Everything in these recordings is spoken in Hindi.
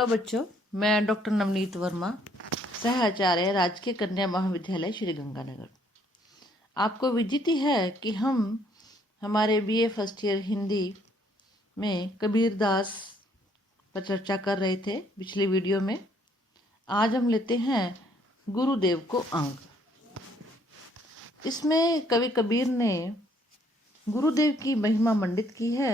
हेलो बच्चों, मैं डॉक्टर नवनीत वर्मा, सहाचार्य राजकीय कन्या महाविद्यालय श्री गंगानगर। आपको विदित है कि हम हमारे बीए फर्स्ट ईयर हिंदी में कबीरदास पर चर्चा कर रहे थे पिछली वीडियो में। आज हम लेते हैं गुरुदेव को अंग। इसमें कवि कबीर ने गुरुदेव की महिमा मंडित की है।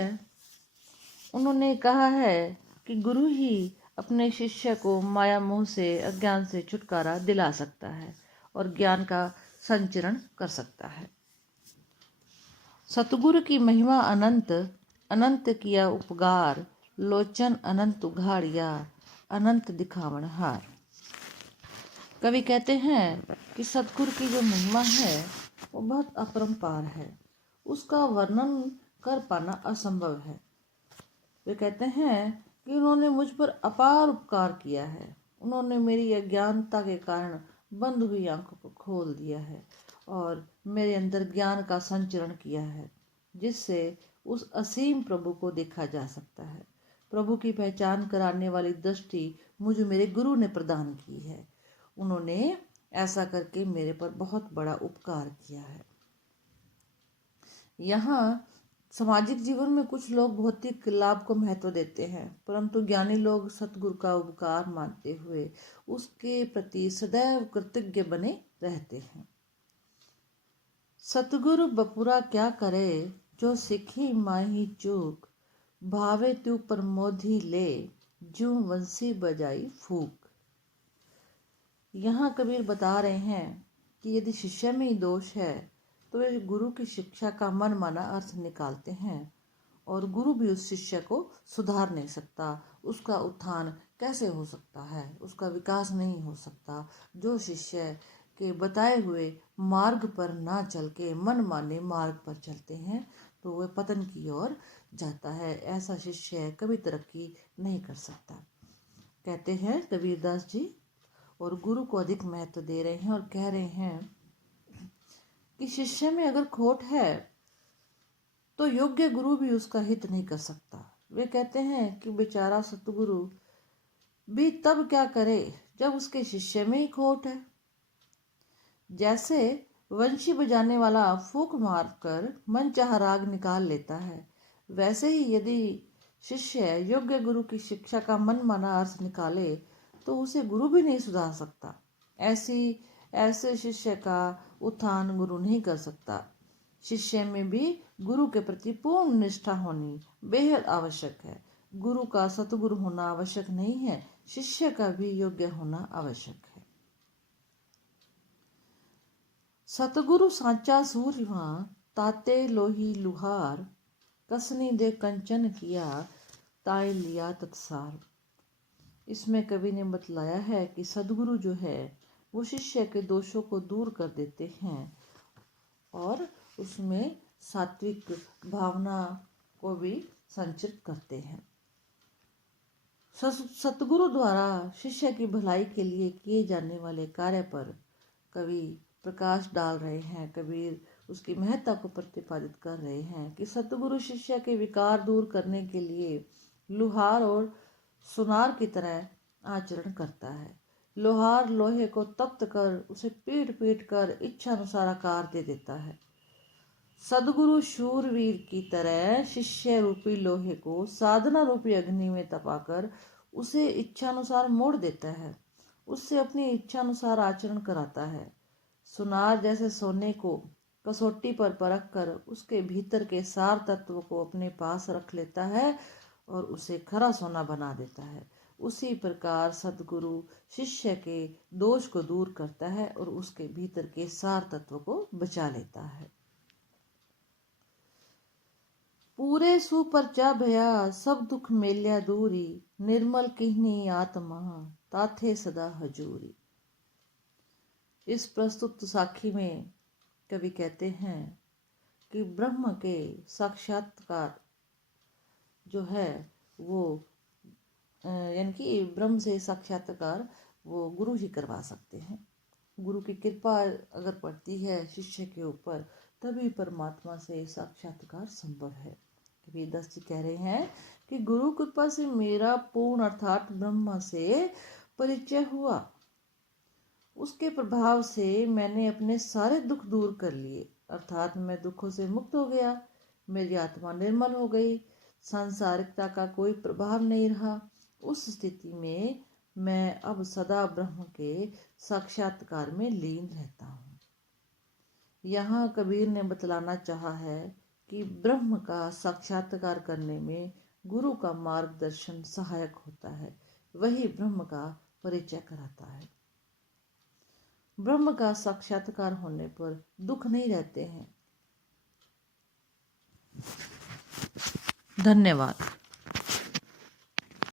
उन्होंने कहा है कि गुरु ही अपने शिष्य को माया मोह से, अज्ञान से छुटकारा दिला सकता है और ज्ञान का संचरण कर सकता है। सतगुरु की महिमा अनंत, अनंत किया उपकार, लोचन अनंत उघाड़िया, अनंत दिखावन हार। कवि कहते हैं कि सतगुरु की जो महिमा है वो बहुत अपरंपार है, उसका वर्णन कर पाना असंभव है। वे कहते हैं कि उन्होंने मुझ पर अपार उपकार किया है। उन्होंने मेरी अज्ञानता के कारण बंद हुई आंखों को खोल दिया है और मेरे अंदर ज्ञान का संचरण किया है, जिससे उस असीम प्रभु को देखा जा सकता है। प्रभु की पहचान कराने वाली दृष्टि मुझे मेरे गुरु ने प्रदान की है। उन्होंने ऐसा करके मेरे पर बहुत बड़ा उपकार किया है। यहाँ सामाजिक जीवन में कुछ लोग भौतिक लाभ को महत्व देते हैं, परंतु ज्ञानी लोग सतगुरु का उपकार मानते हुए उसके प्रति सदैव कृतज्ञ बने रहते हैं। सतगुरु बपुरा क्या करे, जो सिखी माही चूक, भावे तू प्रमोधी ले, जू वंशी बजाई फूक। यहाँ कबीर बता रहे हैं कि यदि शिष्य में ही दोष है तो वे गुरु की शिक्षा का मन माना अर्थ निकालते हैं और गुरु भी उस शिष्य को सुधार नहीं सकता। उसका उत्थान कैसे हो सकता है, उसका विकास नहीं हो सकता। जो शिष्य के बताए हुए मार्ग पर ना चल के मन माने मार्ग पर चलते हैं तो वह पतन की ओर जाता है। ऐसा शिष्य कभी तरक्की नहीं कर सकता, कहते हैं कबीरदास जी। और गुरु को अधिक महत्व दे रहे हैं और कह रहे हैं कि शिष्य में अगर खोट है तो योग्य गुरु भी उसका हित नहीं कर सकता। वे कहते हैं कि बेचारा सतगुरु भी तब क्या करे जब उसके शिष्य में ही खोट है। जैसे वंशी बजाने वाला फूंक मारकर मनचाहा राग निकाल लेता है, वैसे ही यदि शिष्य योग्य गुरु की शिक्षा का मन माना अर्थ निकाले तो उसे गुरु भी नहीं सुधार सकता। ऐसे शिष्य का उत्थान गुरु नहीं कर सकता। शिष्य में भी गुरु के प्रति पूर्ण निष्ठा होनी बेहद आवश्यक है। गुरु का सतगुरु होना आवश्यक नहीं है, शिष्य का भी योग्य होना आवश्यक है। सतगुरु सांचा सूर्यवा, ताते लोही लुहार, कसनी दे कंचन किया, ताय लिया तत्सार। इसमें कवि ने बतलाया है कि सदगुरु जो है वो शिष्य के दोषों को दूर कर देते हैं और उसमें सात्विक भावना को भी संचित करते हैं। सतगुरु द्वारा शिष्य की भलाई के लिए किए जाने वाले कार्य पर कवि प्रकाश डाल रहे हैं। कबीर उसकी महत्ता को प्रतिपादित कर रहे हैं कि सतगुरु शिष्य के विकार दूर करने के लिए लुहार और सुनार की तरह आचरण करता है। लोहार लोहे को तप्त कर उसे पीट पीट कर इच्छा अनुसार आकार दे देता है। सदगुरु शूरवीर की तरह शिष्य रूपी लोहे को साधना रूपी अग्नि में तपाकर उसे इच्छानुसार मोड़ देता है, उससे अपनी इच्छानुसार आचरण कराता है। सुनार जैसे सोने को कसौटी पर परख कर उसके भीतर के सार तत्व को अपने पास रख लेता है और उसे खरा सोना बना देता है। उसी प्रकार सदगुरु शिष्य के दोष को दूर करता है और उसके भीतर के सार तत्व को बचा लेता है। पूरे सुपरचा भया सब दुख मेल्या दूरी, निर्मल किहनी आत्मा ताथे सदा हजूरी। इस प्रस्तुत साखी में कवि कहते हैं कि ब्रह्म के साक्षात्कार जो है वो यानी कि ब्रह्म से साक्षात्कार वो गुरु ही करवा सकते हैं। गुरु की कृपा अगर पड़ती है शिष्य के ऊपर तभी परमात्मा से साक्षात्कार संभव है, कबीरदास जी कह रहे हैं कि गुरु कृपा से मेरा पूर्ण अर्थात ब्रह्म से परिचय हुआ। उसके प्रभाव से मैंने अपने सारे दुख दूर कर लिए, अर्थात मैं दुखों से मुक्त हो गया। मेरी आत्मा निर्मल हो गई, सांसारिकता का कोई प्रभाव नहीं रहा। उस स्थिति में मैं अब सदा ब्रह्म के साक्षात्कार में लीन रहता हूँ। यहाँ कबीर ने बतलाना चाहा है कि ब्रह्म का साक्षात्कार करने में गुरु का मार्गदर्शन सहायक होता है, वही ब्रह्म का परिचय कराता है। ब्रह्म का साक्षात्कार होने पर दुख नहीं रहते हैं। धन्यवाद।